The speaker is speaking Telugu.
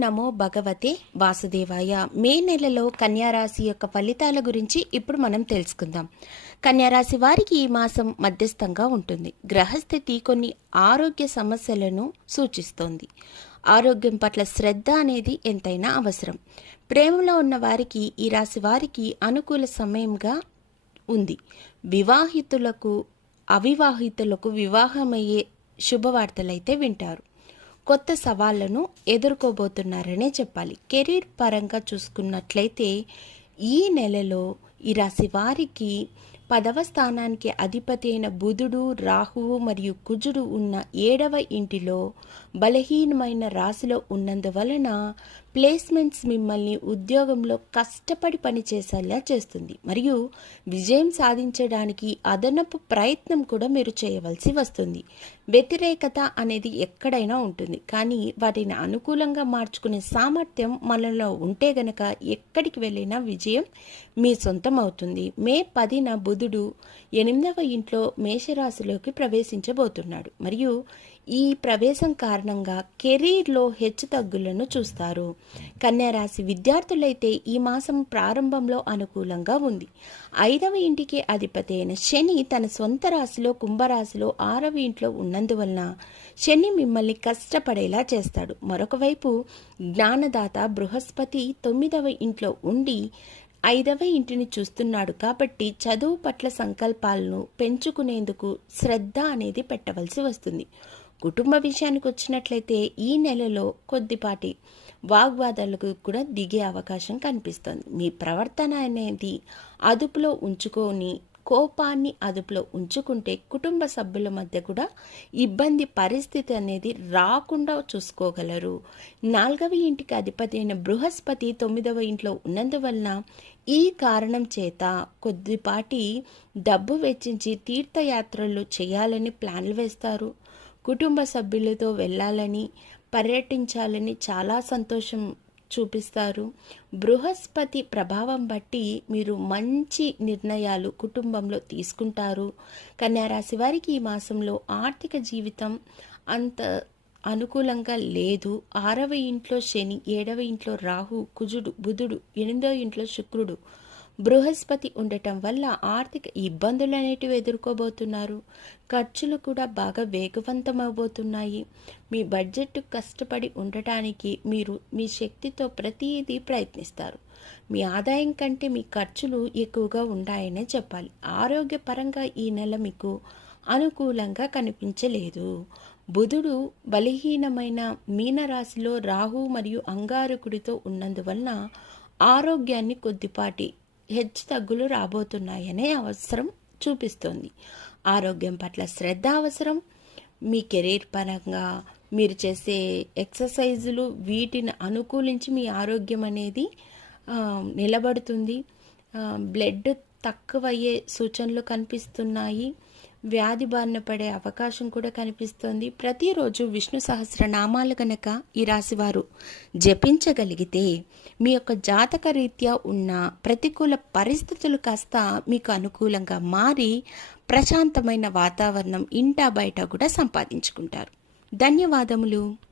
నమో భగవతే వాసుదేవాయ. మే నెలలో కన్యారాశి యొక్క ఫలితాల గురించి ఇప్పుడు మనం తెలుసుకుందాం. కన్యారాశి వారికి ఈ మాసం మధ్యస్థంగా ఉంటుంది. గ్రహస్థితి కొన్ని ఆరోగ్య సమస్యలను సూచిస్తోంది. ఆరోగ్యం పట్ల శ్రద్ధ అనేది ఎంతైనా అవసరం. ప్రేమలో ఉన్న వారికి ఈ రాశి వారికి అనుకూల సమయంగా ఉంది. వివాహితులకు అవివాహితులకు వివాహమయ్యే శుభవార్తలైతే వింటారు. కొత్త సవాళ్ళను ఎదుర్కోబోతున్నారనే చెప్పాలి. కెరీర్ పరంగా చూసుకున్నట్లయితే ఈ నెలలో ఈ రాశి వారికి పదవ స్థానానికి అధిపతి అయిన బుధుడు రాహువు మరియు కుజుడు ఉన్న ఏడవ ఇంటిలో బలహీనమైన రాశిలో ఉన్నందువలన ప్లేస్మెంట్స్ మిమ్మల్ని ఉద్యోగంలో కష్టపడి పనిచేసేలా చేస్తుంది. మరియు విజయం సాధించడానికి అదనపు ప్రయత్నం కూడా మీరు చేయవలసి వస్తుంది. వ్యతిరేకత అనేది ఎక్కడైనా ఉంటుంది. కానీ వాటిని అనుకూలంగా మార్చుకునే సామర్థ్యం మనలో ఉంటే గనక ఎక్కడికి వెళ్ళినా విజయం మీ సొంతం అవుతుంది. మే పదిన బుధ బుధుడు ఎనిమిదవ ఇంట్లో మేషరాశిలోకి ప్రవేశించబోతున్నాడు. మరియు ఈ ప్రవేశం కారణంగా కెరీర్లో హెచ్చుతగ్గులను చూస్తారు. కన్యారాశి విద్యార్థులైతే ఈ మాసం ప్రారంభంలో అనుకూలంగా ఉంది. ఐదవ ఇంటికి అధిపతి అయిన శని తన సొంత రాశిలో కుంభరాశిలో ఆరవ ఇంట్లో ఉన్నందువలన శని మిమ్మల్ని కష్టపడేలా చేస్తాడు. మరొకవైపు జ్ఞానదాత బృహస్పతి తొమ్మిదవ ఇంట్లో ఉండి ఐదవ ఇంటిని చూస్తున్నాడు కాబట్టి చదువు పట్ల సంకల్పాలను పెంచుకునేందుకు శ్రద్ధ అనేది పెట్టవలసి వస్తుంది. కుటుంబ విషయానికి వచ్చినట్లయితే ఈ నెలలో కొద్దిపాటి వాగ్వాదాలకు కూడా దిగే అవకాశం కనిపిస్తుంది. మీ ప్రవర్తన అనేది అదుపులో ఉంచుకొని కోపాన్ని అదుపులో ఉంచుకుంటే కుటుంబ సభ్యుల మధ్య కూడా ఇబ్బంది పరిస్థితి అనేది రాకుండా చూసుకోగలరు. నాలుగవ ఇంటికి అధిపతి అయిన బృహస్పతి తొమ్మిదవ ఇంట్లో ఉన్నందువలన ఈ కారణం చేత కొద్దిపాటి డబ్బు వెచ్చించి తీర్థయాత్రలు చేయాలని ప్లాన్లు వేస్తారు. కుటుంబ సభ్యులతో వెళ్ళాలని పర్యటించాలని చాలా సంతోషం చూపిస్తారు. బృహస్పతి ప్రభావం బట్టి మీరు మంచి నిర్ణయాలు కుటుంబంలో తీసుకుంటారు. కన్యారాశి వారికి ఈ మాసంలో ఆర్థిక జీవితం అంత అనుకూలంగా లేదు. ఆరవ ఇంట్లో శని ఏడవ ఇంట్లో రాహు కుజుడు బుధుడు ఎనిమిదవ ఇంట్లో శుక్రుడు. బృహస్పతి ఉండటం వల్ల ఆర్థిక ఇబ్బందులు అనేటివి ఎదుర్కోబోతున్నారు. ఖర్చులు కూడా బాగా వేగవంతమవబోతున్నాయి మీ బడ్జెట్ కష్టపడి ఉండటానికి మీరు మీ శక్తితో ప్రతిదీ ప్రయత్నిస్తారు. మీ ఆదాయం కంటే మీ ఖర్చులు ఎక్కువగా ఉంటాయనే చెప్పాలి. ఆరోగ్యపరంగా ఈ నెల మీకు అనుకూలంగా కనిపించలేదు. బుధుడు బలహీనమైన మీనరాశిలో రాహు మరియు అంగారకుడితో ఉన్నందువలన ఆరోగ్యాన్ని కొద్దిపాటి హెచ్చు తగ్గులు రాబోతున్నాయనే అవసరం చూపిస్తుంది. ఆరోగ్యం పట్ల శ్రద్ధ అవసరం. మీ కెరీర్ పరంగా మీరు చేసే ఎక్సర్సైజులు వీటిని అనుకూలించి మీ ఆరోగ్యం అనేది నిలబడుతుంది. బ్లడ్ తక్కువయ్యే సూచనలు కనిపిస్తున్నాయి. వ్యాధి బారిన పడే అవకాశం కూడా కనిపిస్తోంది. ప్రతిరోజు విష్ణు సహస్రనామాలు గనక ఈ రాశివారు జపించగలిగితే మీ యొక్క జాతక రీత్యా ఉన్న ప్రతికూల పరిస్థితులు కాస్త మీకు అనుకూలంగా మారి ప్రశాంతమైన వాతావరణం ఇంటా బయట కూడా సంపాదించుకుంటారు. ధన్యవాదములు.